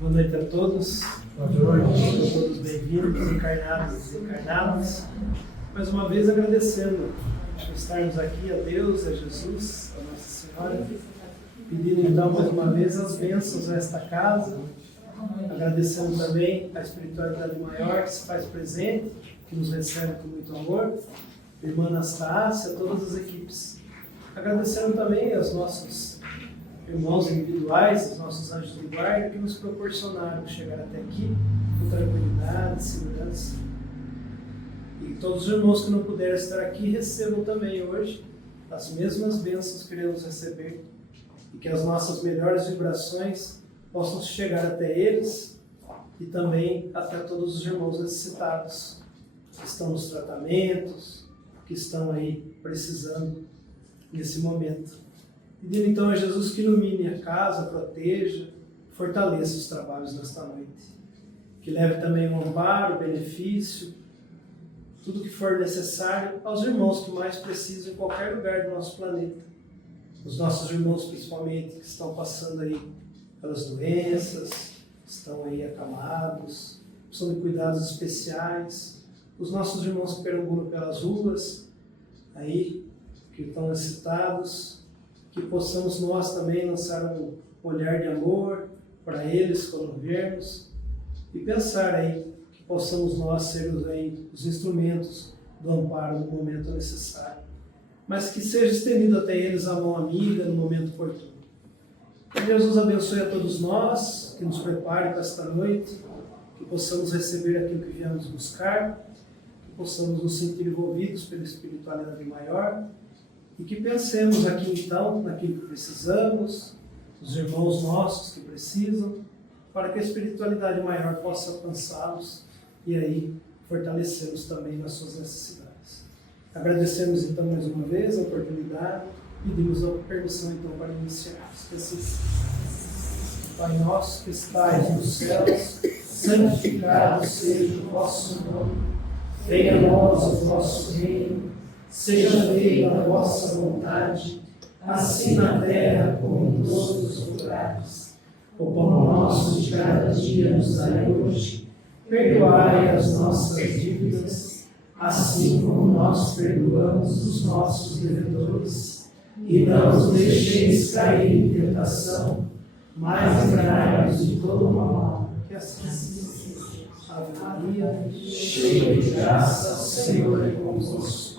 Boa noite a todos. Boa noite. Sejam todos bem-vindos, encarnados e desencarnados. Mais uma vez agradecendo por estarmos aqui a Deus, a Jesus, a Nossa Senhora, pedindo então mais uma vez as bênçãos a esta casa, agradecendo também a espiritualidade maior que se faz presente, que nos recebe com muito amor, a irmã Anastácia, a todas as equipes. Agradecendo também aos nossos irmãos individuais, os nossos anjos de guarda, que nos proporcionaram chegar até aqui com tranquilidade, segurança. E todos os irmãos que não puderam estar aqui recebam também hoje as mesmas bênçãos que iremos receber e que as nossas melhores vibrações possam chegar até eles e também até todos os irmãos necessitados que estão nos tratamentos, que estão aí precisando nesse momento. Pedindo então a Jesus que ilumine a casa, proteja, fortaleça os trabalhos nesta noite. Que leve também o amparo, o benefício, tudo que for necessário aos irmãos que mais precisam em qualquer lugar do nosso planeta. Os nossos irmãos principalmente que estão passando aí pelas doenças, estão aí acamados, precisam de cuidados especiais. Os nossos irmãos que perambulam pelas ruas, aí, que estão necessitados, que possamos nós também lançar um olhar de amor para eles quando viermos e pensar aí que possamos nós ser aí os instrumentos do amparo no momento necessário, mas que seja estendido até eles a mão amiga no momento oportuno. Que Deus nos abençoe a todos nós, que nos prepare para esta noite, que possamos receber aquilo que viemos buscar, que possamos nos sentir envolvidos pela espiritualidade maior, e que pensemos aqui então naquilo que precisamos, os irmãos nossos que precisam, para que a espiritualidade maior possa alcançá-los e aí fortalecê-los também nas suas necessidades. Agradecemos então mais uma vez a oportunidade e pedimos a permissão então para iniciarmos. Que assim seja. Pai nosso que estais nos céus, santificado seja o vosso nome, venha a nós o vosso reino, seja feita a vossa vontade, assim na terra como em todos os lugares. O pão nosso de cada dia nos dai hoje, perdoai as nossas dívidas, assim como nós perdoamos os nossos devedores, e não nos deixeis cair em tentação, mas livrai-nos de todo mal. Que assim seja. Ave Maria, cheia de graça, o Senhor é convosco.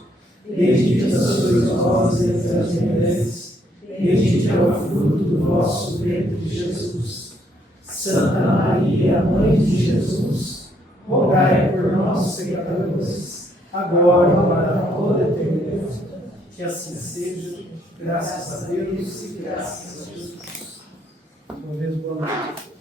Bendita sois vós entre as mulheres, bendito é o fruto do vosso ventre, Jesus. Santa Maria, Mãe de Jesus, rogai por nós, pecadores, agora e para toda a eternidade. Que assim seja, graças a Deus e graças a Jesus. Uma vez, boa noite.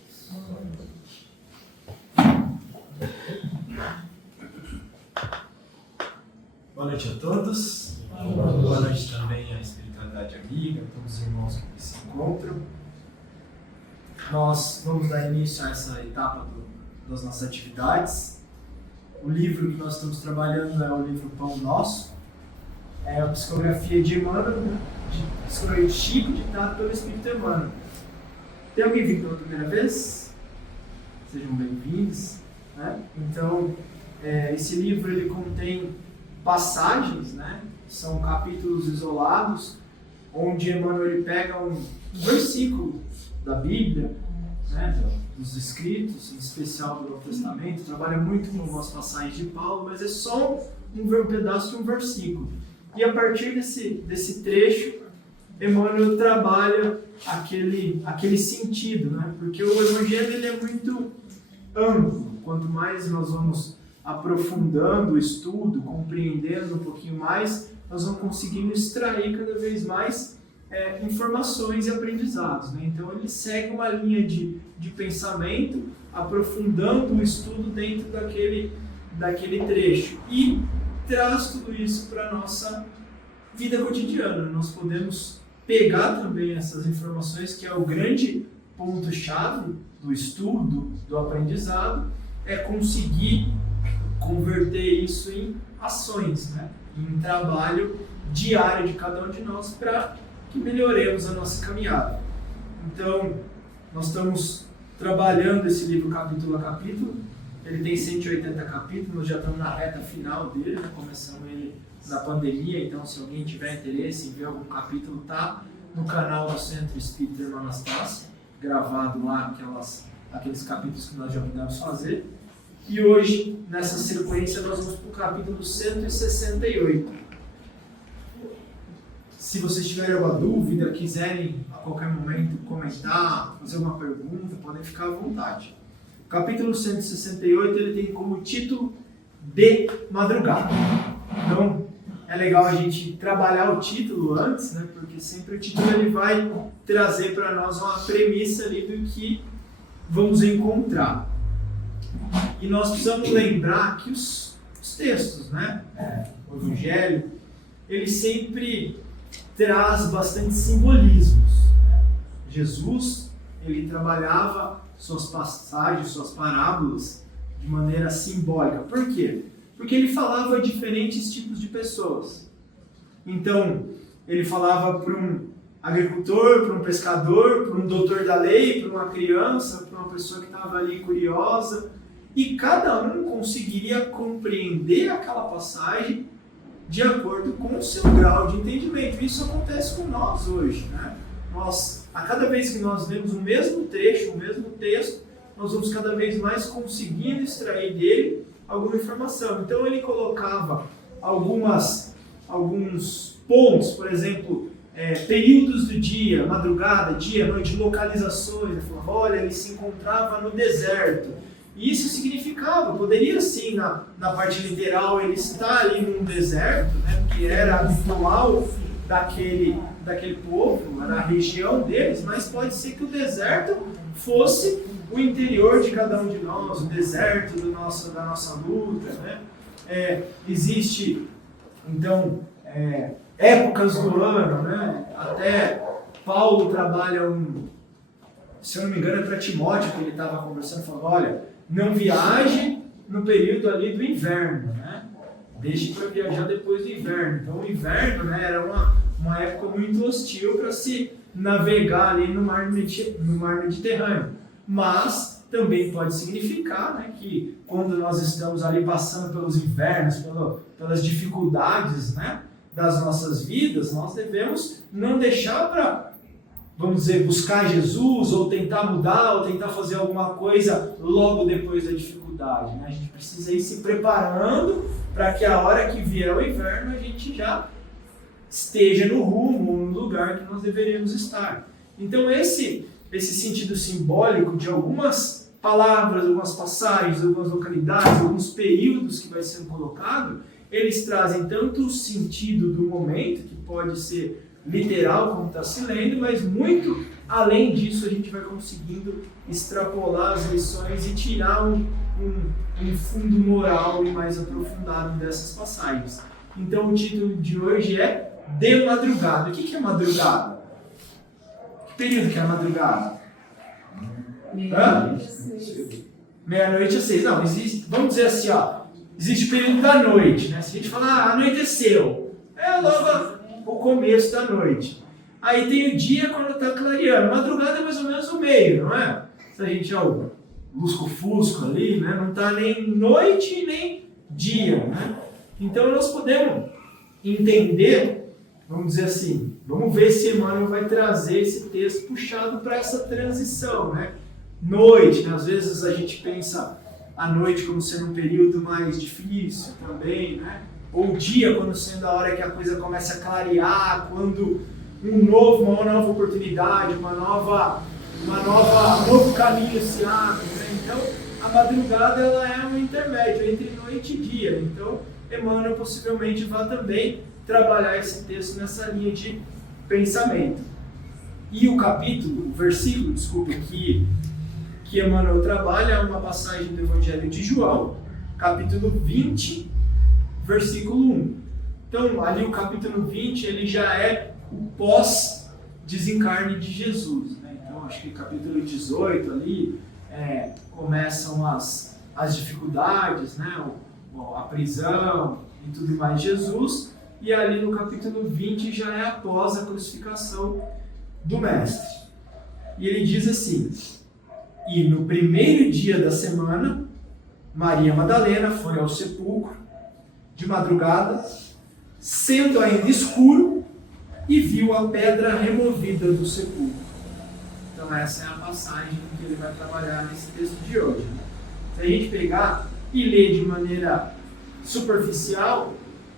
Boa noite a todos. Boa noite também à espiritualidade amiga, a todos os irmãos que aqui se encontram. Nós vamos dar início a essa etapa das nossas atividades. O livro que nós estamos trabalhando é o livro Pão Nosso. É a psicografia de Emmanuel, psicografia de Chico, ditado pelo Espírito Emmanuel. Tem alguém vindo pela primeira vez? Sejam bem-vindos. Né? Então, esse livro ele contém passagens, né? São capítulos isolados, onde Emmanuel ele pega um versículo da Bíblia, né? Dos escritos, em especial do Novo Testamento, trabalha muito com as passagens de Paulo, mas é só um pedaço de um versículo. E a partir desse trecho, Emmanuel trabalha aquele sentido, né? Porque o Evangelho ele é muito amplo. Quanto mais nós vamos aprofundando o estudo, compreendendo um pouquinho mais, nós vamos conseguindo extrair cada vez mais informações e aprendizados. Né? Então ele segue uma linha de pensamento, aprofundando o estudo dentro daquele trecho e traz tudo isso para a nossa vida cotidiana. Nós podemos pegar também essas informações, que é o grande ponto-chave do estudo, do aprendizado, é conseguir converter isso em ações, né? Em trabalho diário de cada um de nós para que melhoremos a nossa caminhada. Então, nós estamos trabalhando esse livro capítulo a capítulo. Ele tem 180 capítulos, já estamos na reta final dele, né? Começamos ele na pandemia, então se alguém tiver interesse em ver algum capítulo, tá no canal do Centro Espírita Irmã Anastácia, gravado lá aqueles capítulos que nós já pudemos fazer. E hoje, nessa sequência, nós vamos para o capítulo 168. Se vocês tiverem alguma dúvida, quiserem a qualquer momento comentar, fazer uma pergunta, podem ficar à vontade. O capítulo 168 ele tem como título De Madrugada. Então, é legal a gente trabalhar o título antes, né? Porque sempre o título ele vai trazer para nós uma premissa ali do que vamos encontrar. E nós precisamos lembrar que os textos, né? O Evangelho, ele sempre traz bastante simbolismos. Jesus, ele trabalhava suas passagens, suas parábolas de maneira simbólica. Por quê? Porque ele falava a diferentes tipos de pessoas. Então, ele falava para um agricultor, para um pescador, para um doutor da lei, para uma criança, para uma pessoa que estava ali curiosa. E cada um conseguiria compreender aquela passagem de acordo com o seu grau de entendimento. Isso acontece com nós hoje, né? A cada vez que nós lemos o mesmo trecho, o mesmo texto, nós vamos cada vez mais conseguindo extrair dele alguma informação. Então ele colocava alguns pontos, por exemplo, períodos do dia, madrugada, dia, noite, localizações. Ele falava, olha, ele se encontrava no deserto. E isso significava, poderia sim, na parte literal, ele estar ali num deserto, né, que era habitual daquele povo, era a região deles, mas pode ser que o deserto fosse o interior de cada um de nós, o deserto da nossa luta, né? Existe, então, épocas do ano, né? Até Paulo trabalha se eu não me engano é para Timóteo que ele estava conversando, falando, olha, não viaje no período ali do inverno, né? Deixe para viajar depois do inverno. Então o inverno, né, era uma época muito hostil para se navegar ali no mar Mediterrâneo. Mas também pode significar, né, que quando nós estamos ali passando pelos invernos, pelas dificuldades, né, das nossas vidas, nós devemos não deixar para, vamos dizer, buscar Jesus, ou tentar mudar, ou tentar fazer alguma coisa logo depois da dificuldade, né? A gente precisa ir se preparando para que a hora que vier o inverno a gente já esteja no rumo, no lugar que nós deveríamos estar. Então esse sentido simbólico de algumas palavras, algumas passagens, algumas localidades, alguns períodos que vai sendo colocado, eles trazem tanto o sentido do momento, que pode ser literal, como está se lendo, mas muito além disso a gente vai conseguindo extrapolar as lições e tirar um fundo moral e mais aprofundado dessas passagens. Então o título de hoje é De Madrugada. O que é madrugada? Que período que é a madrugada? Meia-noite às 6. Não, existe, vamos dizer assim, existe o período da noite, né? Se a gente falar, anoiteceu, é logo o começo da noite. Aí tem o dia quando está clareando. Madrugada é mais ou menos o meio, não é? Se a gente, o lusco-fusco ali, né? Não está nem noite nem dia, né? Então nós podemos entender, vamos dizer assim, vamos ver se Emmanuel vai trazer esse texto puxado para essa transição, né? Noite, né? Às vezes a gente pensa a noite como sendo um período mais difícil também, né? Ou dia, quando sendo a hora que a coisa começa a clarear, quando uma nova oportunidade, um novo caminho se abre, né? Então, a madrugada ela é um intermédio entre noite e dia. Então, Emmanuel possivelmente vai também trabalhar esse texto nessa linha de pensamento. E o versículo, que Emmanuel trabalha é uma passagem do Evangelho de João, capítulo 20, versículo 1. Então, ali o capítulo 20, ele já é o pós-desencarne de Jesus, né? Então, acho que capítulo 18 ali começam as dificuldades, né? A prisão e tudo mais de Jesus, e ali no capítulo 20 já é após a crucificação do Mestre. E ele diz assim, E no primeiro dia da semana, Maria Madalena foi ao sepulcro de madrugada, sendo ainda escuro, e viu a pedra removida do sepulcro. Então essa é a passagem que ele vai trabalhar nesse texto de hoje. Se a gente pegar e ler de maneira superficial,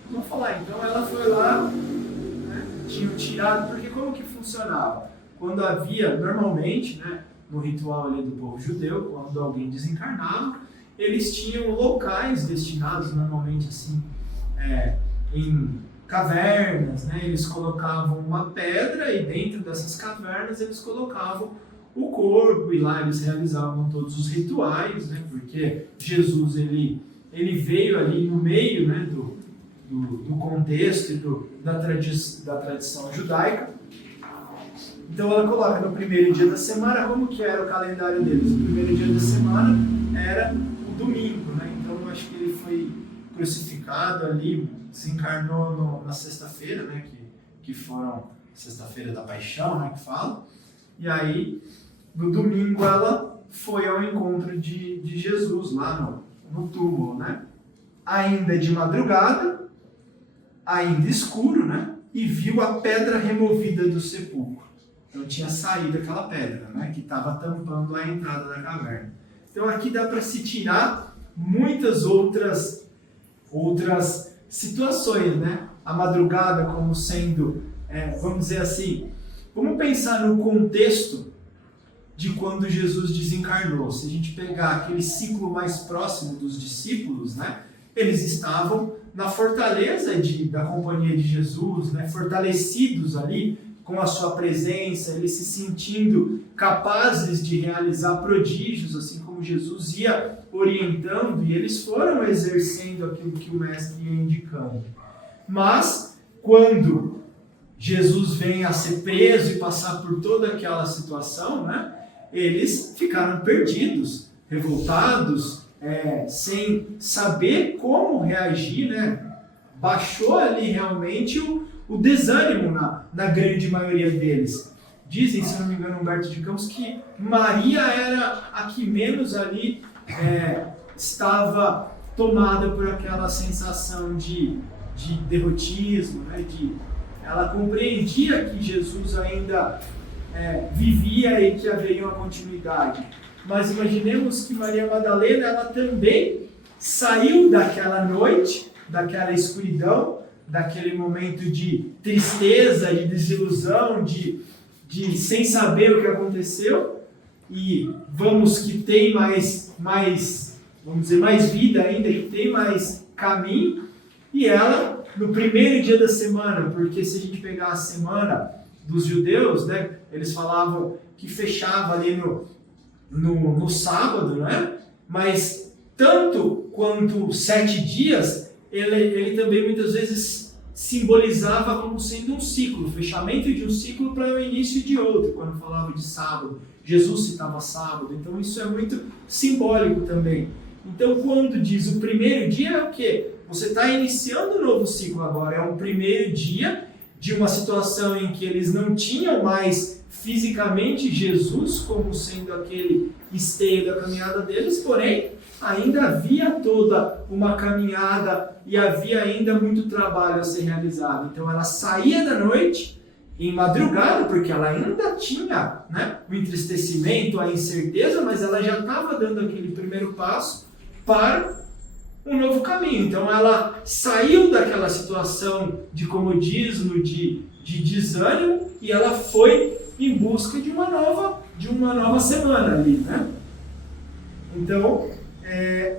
vamos falar, então ela foi lá, né, tinham tirado, porque como que funcionava? Quando havia, normalmente, né, no ritual ali do povo judeu, quando alguém desencarnava, eles tinham locais destinados, normalmente assim, em cavernas, né? Eles colocavam uma pedra e dentro dessas cavernas eles colocavam o corpo e lá eles realizavam todos os rituais, né? Porque Jesus ele veio ali no meio, né, do contexto e da tradição judaica. Então ela coloca no primeiro dia da semana, como que era o calendário deles? O primeiro dia da semana era o domingo, né? Então eu acho que ele foi crucificado ali, desencarnou na sexta-feira, né? Que foram sexta-feira da paixão, né? Que fala. E aí, no domingo, ela foi ao encontro de Jesus lá no túmulo, né? Ainda de madrugada, ainda escuro, né? E viu a pedra removida do sepulcro. Então tinha saído aquela pedra, né? Que estava tampando a entrada da caverna. Então aqui dá para se tirar muitas outras situações, né? A madrugada como sendo, vamos dizer assim, vamos pensar no contexto de quando Jesus desencarnou. Se a gente pegar aquele ciclo mais próximo dos discípulos, né? Eles estavam na fortaleza da companhia de Jesus, né? Fortalecidos ali com a sua presença, eles se sentindo capazes de realizar prodígios, assim como Jesus ia orientando, e eles foram exercendo aquilo que o mestre ia indicando. Mas, quando Jesus vem a ser preso e passar por toda aquela situação, né, eles ficaram perdidos, revoltados, sem saber como reagir, né? Baixou ali realmente o desânimo na grande maioria deles. Dizem, se não me engano, Humberto de Campos, que Maria era a que menos ali estava tomada por aquela sensação de derrotismo, né? Ela compreendia que Jesus ainda vivia e que haveria uma continuidade. Mas imaginemos que Maria Madalena, ela também saiu daquela noite, daquela escuridão, daquele momento de tristeza, de desilusão, de sem saber o que aconteceu, e vamos que tem mais, vamos dizer, mais vida ainda, que tem mais caminho, e ela, no primeiro dia da semana, porque se a gente pegar a semana dos judeus, né, eles falavam que fechava ali no sábado, né, mas tanto quanto 7 dias, ele também muitas vezes simbolizava como sendo um ciclo, o fechamento de um ciclo para o início de outro, quando falava de sábado. Jesus citava sábado, então isso é muito simbólico também. Então quando diz o primeiro dia é o quê? Você está iniciando um novo ciclo agora, é um primeiro dia de uma situação em que eles não tinham mais fisicamente Jesus como sendo aquele esteio da caminhada deles, porém ainda havia toda uma caminhada e havia ainda muito trabalho a ser realizado. Então ela saía da noite em madrugada, porque ela ainda tinha, né, o entristecimento, a incerteza, mas ela já estava dando aquele primeiro passo para um novo caminho. Então ela saiu daquela situação de comodismo, de desânimo, e ela foi em busca de uma nova semana ali, né? Então,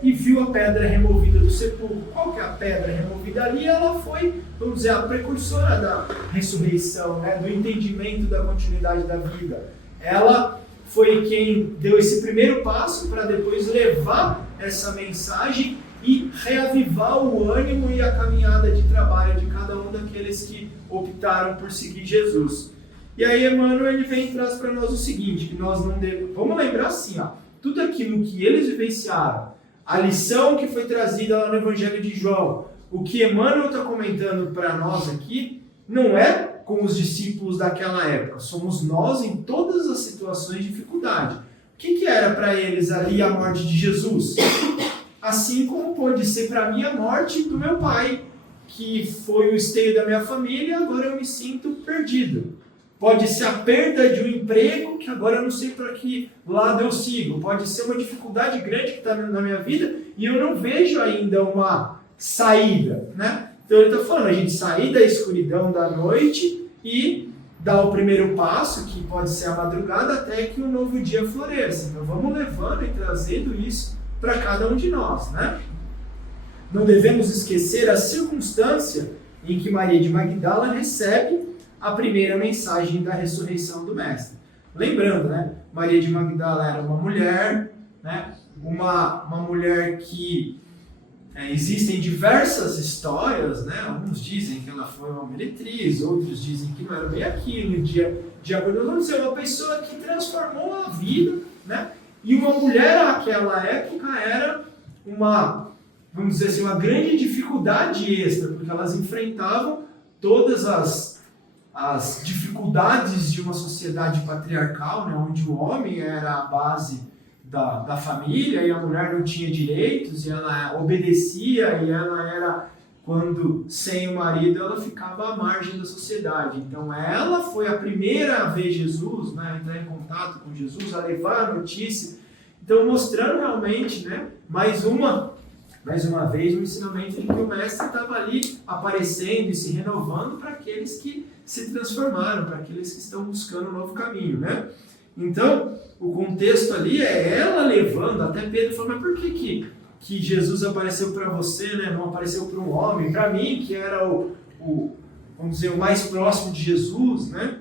e viu a pedra removida do sepulcro. Qual que é a pedra removida ali? Ela foi, vamos dizer, a precursora da ressurreição, né? Do entendimento da continuidade da vida. Ela foi quem deu esse primeiro passo para depois levar essa mensagem e reavivar o ânimo e a caminhada de trabalho de cada um daqueles que optaram por seguir Jesus. E aí Emmanuel ele vem e traz para nós o seguinte, que nós não devemos... Vamos lembrar assim, ó, tudo aquilo que eles vivenciaram, a lição que foi trazida lá no Evangelho de João, o que Emmanuel está comentando para nós aqui, não é com os discípulos daquela época, somos nós em todas as situações de dificuldade. que era para eles ali a morte de Jesus? Assim como pode ser para mim a morte do meu pai, que foi o esteio da minha família, e agora eu me sinto perdido. Pode ser a perda de um emprego, que agora eu não sei para que lado eu sigo. Pode ser uma dificuldade grande que está na minha vida e eu não vejo ainda uma saída, né? Então ele está falando, a gente sair da escuridão da noite e dar o primeiro passo, que pode ser a madrugada, até que um novo dia floresça. Então vamos levando e trazendo isso para cada um de nós, né? Não devemos esquecer a circunstância em que Maria de Magdala recebe a primeira mensagem da ressurreição do Mestre. Lembrando, né? Maria de Magdala era uma mulher, né? Uma mulher que existem diversas histórias, né? Alguns dizem que ela foi uma meretriz, outros dizem que não era bem aquilo. De acordo com você, uma pessoa que transformou a vida, né? E uma mulher naquela época era uma, vamos dizer assim, uma grande dificuldade extra, porque elas enfrentavam todas as dificuldades de uma sociedade patriarcal, né? Onde o homem era a base da família e a mulher não tinha direitos e ela obedecia e ela era, quando sem o marido, ela ficava à margem da sociedade. Então ela foi a primeira a ver Jesus, né, a entrar em contato com Jesus, a levar a notícia. Então mostrando realmente, né, mais uma vez o ensinamento de que o Mestre estava ali aparecendo e se renovando para aqueles que se transformaram, para aqueles que estão buscando um novo caminho, né? Então, o contexto ali é ela levando, até Pedro falou, mas por que Jesus apareceu para você, né? Não apareceu para um homem, para mim, que era vamos dizer, o mais próximo de Jesus, né?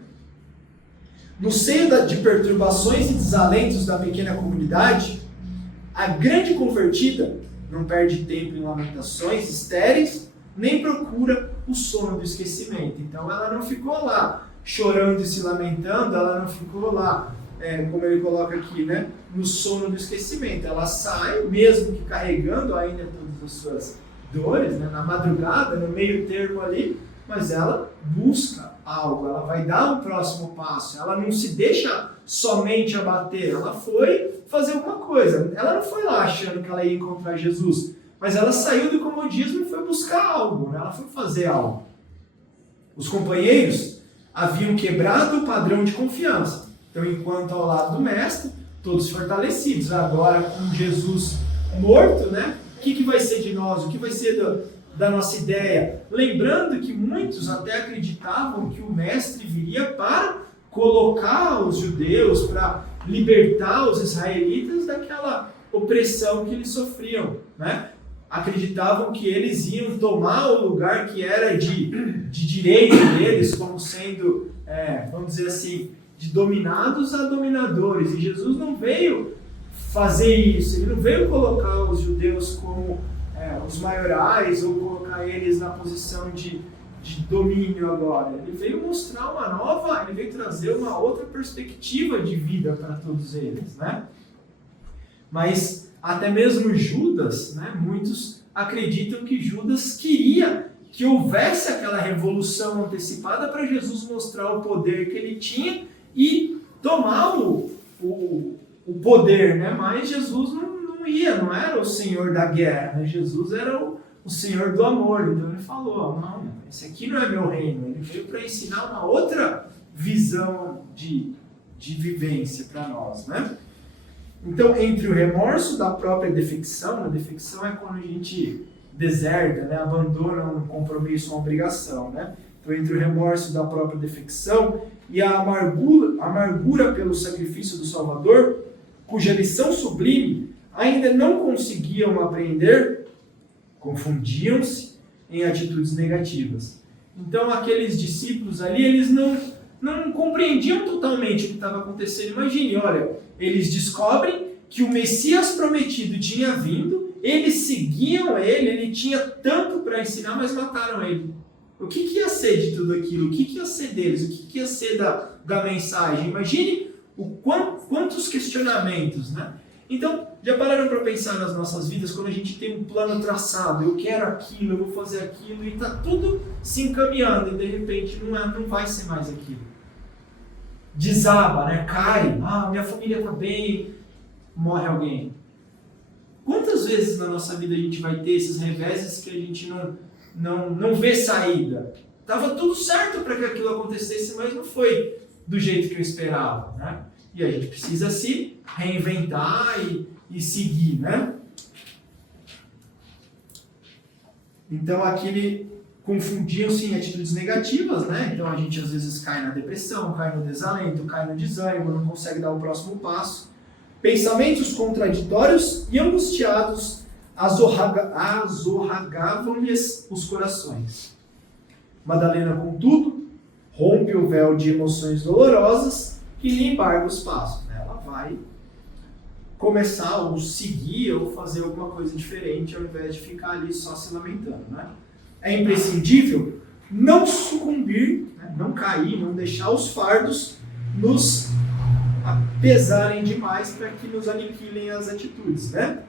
No seio de perturbações e desalentos da pequena comunidade, a grande convertida não perde tempo em lamentações estéreis, nem procura o sono do esquecimento. Então ela não ficou lá chorando e se lamentando, ela não ficou lá, como ele coloca aqui, né, no sono do esquecimento. Ela sai, mesmo que carregando ainda todas as suas dores, né, na madrugada, no meio termo ali, mas ela busca algo, ela vai dar um próximo passo, ela não se deixa somente abater, ela foi fazer alguma coisa. Ela não foi lá achando que ela ia encontrar Jesus, mas ela saiu do comodismo e foi buscar algo, né? Ela foi fazer algo. Os companheiros haviam quebrado o padrão de confiança. Então, enquanto ao lado do Mestre, todos fortalecidos. Agora, com Jesus morto, né? O que vai ser de nós? O que vai ser da nossa ideia? Lembrando que muitos até acreditavam que o Mestre viria para colocar os judeus, para libertar os israelitas daquela opressão que eles sofriam, né? Acreditavam que eles iam tomar o lugar que era de direito deles, como sendo, vamos dizer assim, de dominados a dominadores. E Jesus não veio fazer isso, ele não veio colocar os judeus como os maiorais ou colocar eles na posição de domínio agora. Ele veio mostrar ele veio trazer uma outra perspectiva de vida para todos eles, né? Mas até mesmo Judas, né, muitos acreditam que Judas queria que houvesse aquela revolução antecipada para Jesus mostrar o poder que ele tinha e tomar o poder, né? Mas Jesus não era o Senhor da guerra, né? Jesus era o Senhor do amor. Então ele falou, não, esse aqui não é meu reino. Ele veio para ensinar uma outra visão de vivência para nós, né? Então, entre o remorso da própria defecção, a defecção é quando a gente deserta, né, abandona um compromisso, uma obrigação, né? Então, entre o remorso da própria defecção e a amargura pelo sacrifício do Salvador, cuja lição sublime ainda não conseguiam aprender, confundiam-se em atitudes negativas. Então, aqueles discípulos ali, eles não compreendiam totalmente o que estava acontecendo. Imagine, olha, eles descobrem que o Messias prometido tinha vindo, eles seguiam ele tinha tanto para ensinar, mas mataram ele. O que ia ser de tudo aquilo? O que ia ser deles? O que ia ser da mensagem? Imagine quantos questionamentos, né? Então, já pararam para pensar nas nossas vidas quando a gente tem um plano traçado, eu quero aquilo, eu vou fazer aquilo, e está tudo se encaminhando, e de repente não vai ser mais aquilo. Desaba, né? Cai, minha família está bem, morre alguém? Quantas vezes na nossa vida a gente vai ter esses reveses que a gente não vê saída? Estava tudo certo para que aquilo acontecesse, mas não foi do jeito que eu esperava, né? E a gente precisa se reinventar e seguir, né? Então aqui confundiam-se em atitudes negativas, né? Então a gente às vezes cai na depressão, cai no desalento, cai no desânimo, não consegue dar o próximo passo. Pensamentos contraditórios e angustiados azorragavam-lhes os corações. Madalena, contudo, rompe o véu de emoções dolorosas que lhe embarga os passos. Ela vai começar ou seguir ou fazer alguma coisa diferente ao invés de ficar ali só se lamentando, né? É imprescindível não sucumbir, né? Não cair, não deixar os fardos nos pesarem demais para que nos aniquilem as atitudes, né?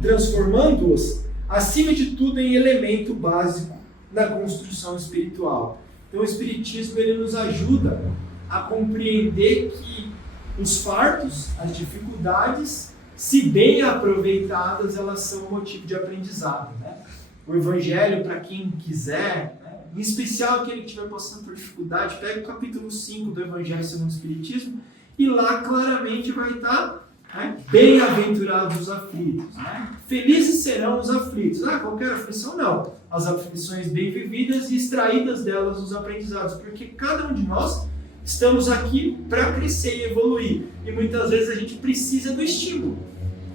Transformando-os, acima de tudo, em elemento básico da construção espiritual. Então o Espiritismo ele nos ajuda a compreender que os fardos, as dificuldades, se bem aproveitadas, elas são motivo de aprendizado, né? O Evangelho, para quem quiser, né? Em especial aquele que estiver passando por dificuldade, pega o capítulo 5 do Evangelho segundo o Espiritismo e lá claramente vai estar, né? Bem-aventurados os aflitos, né? Felizes serão os aflitos. Qualquer aflição não. As aflições bem vividas e extraídas delas os aprendizados, porque cada um de nós estamos aqui para crescer e evoluir. E muitas vezes a gente precisa do estímulo.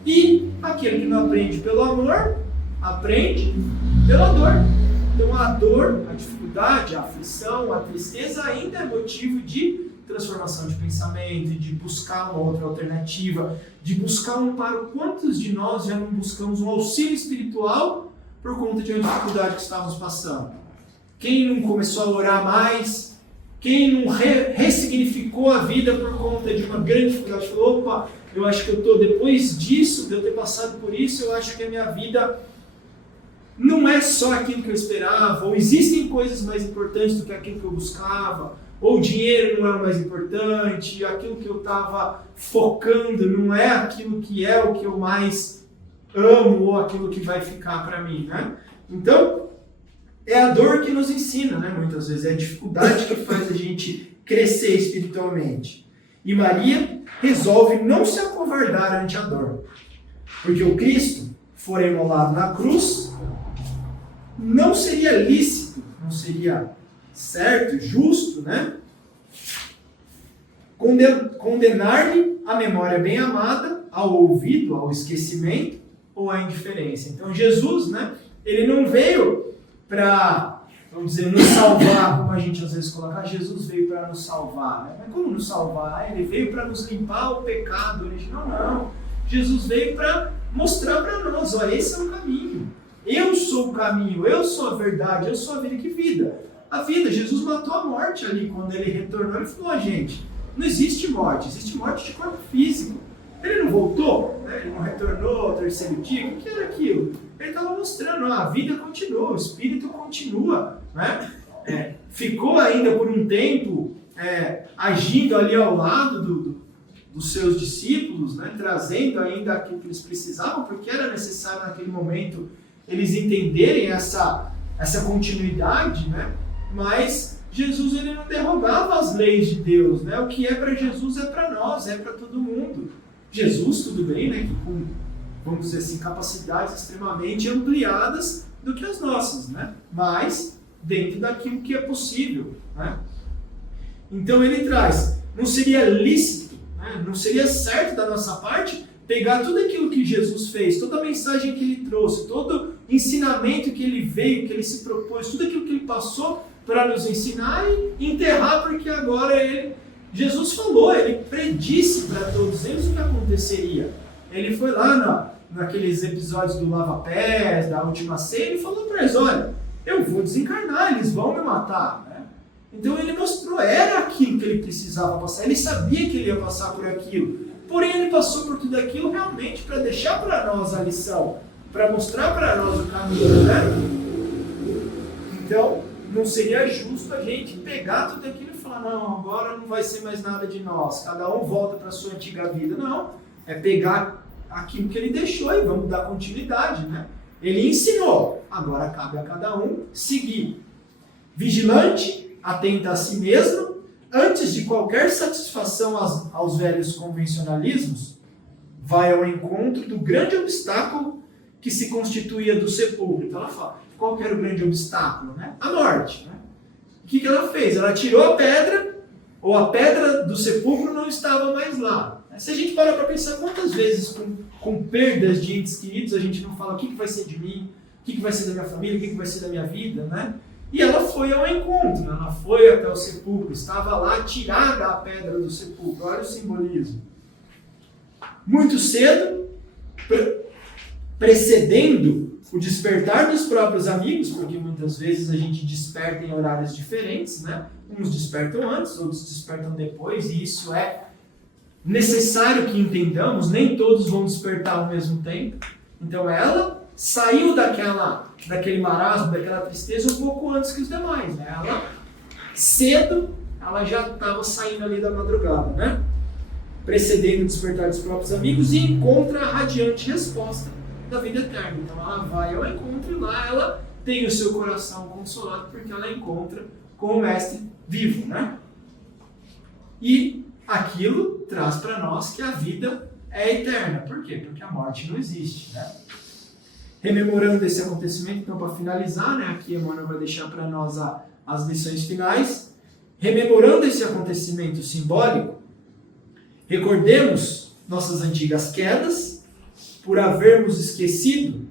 E aquele que não aprende pelo amor, aprende pela dor. Então a dor, a dificuldade, a aflição, a tristeza ainda é motivo de transformação de pensamento, de buscar uma outra alternativa, de buscar um amparo. Quantos de nós já não buscamos um auxílio espiritual por conta de uma dificuldade que estávamos passando? Quem não começou a orar mais? Quem não ressignificou a vida por conta de uma grande dificuldade? Falou, opa, eu acho que eu estou, depois disso, de eu ter passado por isso, eu acho que a minha vida não é só aquilo que eu esperava, ou existem coisas mais importantes do que aquilo que eu buscava, ou o dinheiro não é o mais importante, aquilo que eu estava focando não é aquilo que é o que eu mais amo, ou aquilo que vai ficar para mim, né? Então, é a dor que nos ensina, né? Muitas vezes é a dificuldade que faz a gente crescer espiritualmente. E Maria resolve não se acovardar ante a dor, porque o Cristo for imolado na cruz, não seria lícito, não seria certo, justo, né? Condenar-lhe a memória bem amada ao olvido, ao esquecimento ou à indiferença. Então Jesus, né? Ele não veio para, vamos dizer, nos salvar, como a gente às vezes coloca, Jesus veio para nos salvar, né? Mas como nos salvar? Ele veio para nos limpar o pecado original? Não. Jesus veio para mostrar para nós, olha, esse é o caminho. Eu sou o caminho, eu sou a verdade, eu sou a vida. Que vida? A vida, Jesus matou a morte ali, quando ele retornou, ele falou, gente, não existe morte de corpo físico. Ele não voltou, né? Ele não retornou ao terceiro dia, o que era aquilo? Ele estava mostrando, a vida continua, o Espírito continua, né? Ficou ainda por um tempo agindo ali ao lado dos seus discípulos, né? Trazendo ainda aquilo que eles precisavam, porque era necessário naquele momento eles entenderem essa continuidade, né? Mas Jesus ele não derrogava as leis de Deus, né? O que é para Jesus é para nós, é para todo mundo. Jesus, tudo bem, né? Que com, vamos dizer assim, capacidades extremamente ampliadas do que as nossas, né? Mas dentro daquilo que é possível, né? Então ele traz, não seria lícito, né? Não seria certo da nossa parte pegar tudo aquilo que Jesus fez, toda a mensagem que ele trouxe, todo o ensinamento que ele veio, que ele se propôs, tudo aquilo que ele passou para nos ensinar e enterrar, porque agora Jesus falou, ele predisse para todos eles o que aconteceria. Ele foi lá naqueles episódios do Lava Pés, da Última Ceia, ele falou para eles, olha, eu vou desencarnar, eles vão me matar, né? Então ele mostrou, era aquilo que ele precisava passar, ele sabia que ele ia passar por aquilo. Porém, ele passou por tudo aquilo realmente para deixar para nós a lição, para mostrar para nós o caminho, né? Então, não seria justo a gente pegar tudo aquilo e falar, não, agora não vai ser mais nada de nós, cada um volta para a sua antiga vida. Não, é pegar aquilo que ele deixou e vamos dar continuidade, né? Ele ensinou, agora cabe a cada um seguir. Vigilante, atento a si mesmo, antes de qualquer satisfação aos velhos convencionalismos, vai ao encontro do grande obstáculo que se constituía do sepulcro. Então ela fala, qual que era o grande obstáculo? Né? A morte. Né? O que ela fez? Ela tirou a pedra, ou a pedra do sepulcro não estava mais lá. Se a gente parar para pensar quantas vezes com perdas de entes queridos a gente não fala o que vai ser de mim, o que vai ser da minha família, o que vai ser da minha vida, né? E ela foi ao encontro, né? Ela foi até o sepulcro, estava lá tirada a pedra do sepulcro. Olha o simbolismo. Muito cedo, precedendo o despertar dos próprios amigos, porque muitas vezes a gente desperta em horários diferentes, né? Uns despertam antes, outros despertam depois, e isso é necessário que entendamos, nem todos vão despertar ao mesmo tempo. Então ela saiu daquele marasmo, daquela tristeza um pouco antes que os demais. Né? Ela, cedo, ela já estava saindo ali da madrugada, né? Precedendo o despertar dos próprios amigos e encontra a radiante resposta da vida eterna. Então ela vai ao encontro e lá ela tem o seu coração consolado porque ela encontra com o Mestre vivo, né? E aquilo traz para nós que a vida é eterna. Por quê? Porque a morte não existe, né? Rememorando esse acontecimento, então para finalizar, né, aqui Emmanuel vai deixar para nós as lições finais. Rememorando esse acontecimento simbólico, recordemos nossas antigas quedas por havermos esquecido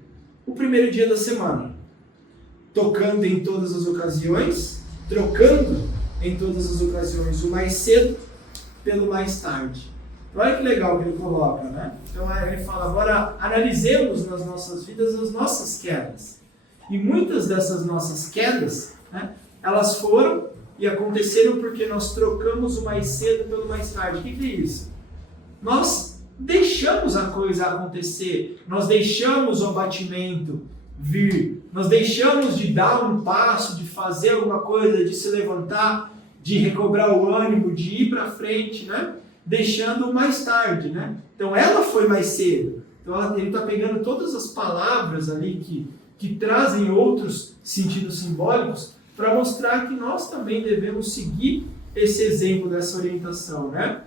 o primeiro dia da semana, tocando em todas as ocasiões, trocando em todas as ocasiões o mais cedo pelo mais tarde. Olha que legal que ele coloca, né? Então ele fala, agora analisemos nas nossas vidas as nossas quedas. E muitas dessas nossas quedas, né, elas foram e aconteceram porque nós trocamos o mais cedo pelo mais tarde. O que é isso? Nós deixamos a coisa acontecer, nós deixamos o abatimento vir, nós deixamos de dar um passo, de fazer alguma coisa, de se levantar, de recobrar o ânimo, de ir para frente, né? Deixando mais tarde, né? Então ela foi mais cedo. Então ele está pegando todas as palavras ali que trazem outros sentidos simbólicos para mostrar que nós também devemos seguir esse exemplo dessa orientação, né?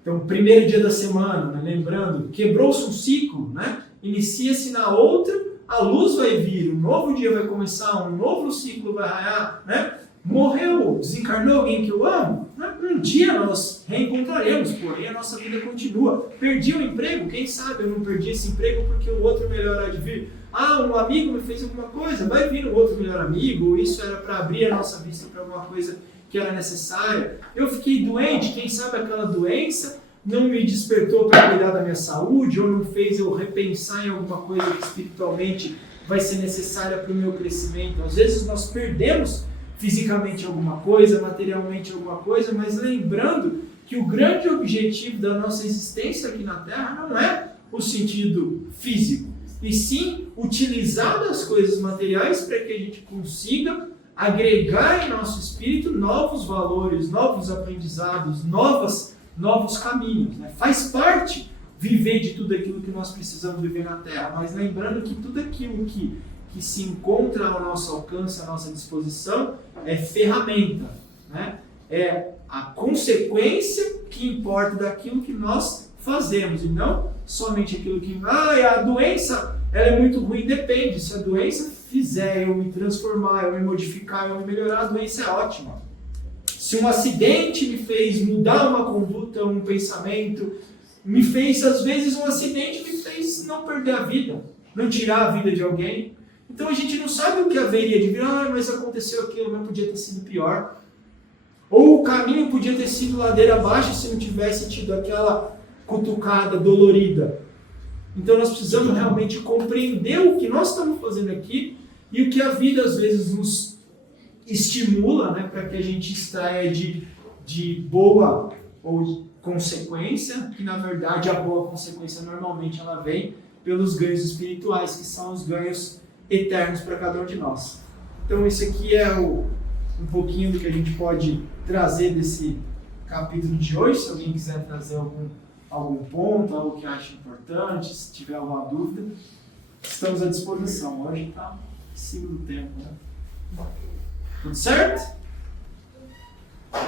Então, primeiro dia da semana, né? Lembrando, quebrou-se um ciclo, né? Inicia-se na outra, a luz vai vir, um novo dia vai começar, um novo ciclo vai raiar, né? Morreu, desencarnou alguém que eu amo, né? Um dia nós reencontraremos, porém a nossa vida continua. Perdi o emprego, quem sabe eu não perdi esse emprego porque o outro melhor há de vir. Ah, um amigo me fez alguma coisa, vai vir um outro melhor amigo, isso era para abrir a nossa vista para alguma coisa que era necessária. Eu fiquei doente, quem sabe aquela doença não me despertou para cuidar da minha saúde, ou não fez eu repensar em alguma coisa que espiritualmente vai ser necessária para o meu crescimento. Às vezes nós perdemos fisicamente alguma coisa, materialmente alguma coisa, mas lembrando que o grande objetivo da nossa existência aqui na Terra não é o sentido físico, e sim utilizar as coisas materiais para que a gente consiga agregar em nosso espírito novos valores, novos aprendizados, novos caminhos. Né? Faz parte viver de tudo aquilo que nós precisamos viver na Terra, mas lembrando que tudo aquilo que se encontra ao nosso alcance, à nossa disposição, é ferramenta, né? É a consequência que importa daquilo que nós fazemos, e não somente aquilo que... a doença ela é muito ruim, depende. Se a doença fizer eu me transformar, eu me modificar, eu me melhorar, a doença é ótima. Se um acidente me fez mudar uma conduta, um pensamento, me fez, às vezes, um acidente me fez não perder a vida, não tirar a vida de alguém. Então a gente não sabe o que haveria de vir, mas aconteceu aquilo, mas podia ter sido pior. Ou o caminho podia ter sido ladeira abaixo se não tivesse tido aquela cutucada dolorida. Então nós precisamos realmente compreender o que nós estamos fazendo aqui e o que a vida às vezes nos estimula, né, para que a gente extraia de boa ou consequência, que na verdade a boa consequência normalmente ela vem pelos ganhos espirituais, que são os ganhos eternos para cada um de nós. Então isso aqui é um pouquinho do que a gente pode trazer desse capítulo de hoje. Se alguém quiser trazer algum ponto, algo que acha importante, se tiver alguma dúvida, estamos à disposição. Hoje está em cima do tempo, né? Tudo certo?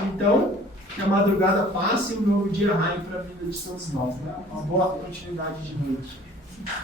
Então, que a madrugada passe e um novo dia raie para a vida de todos nós, né? Uma boa continuidade de noite.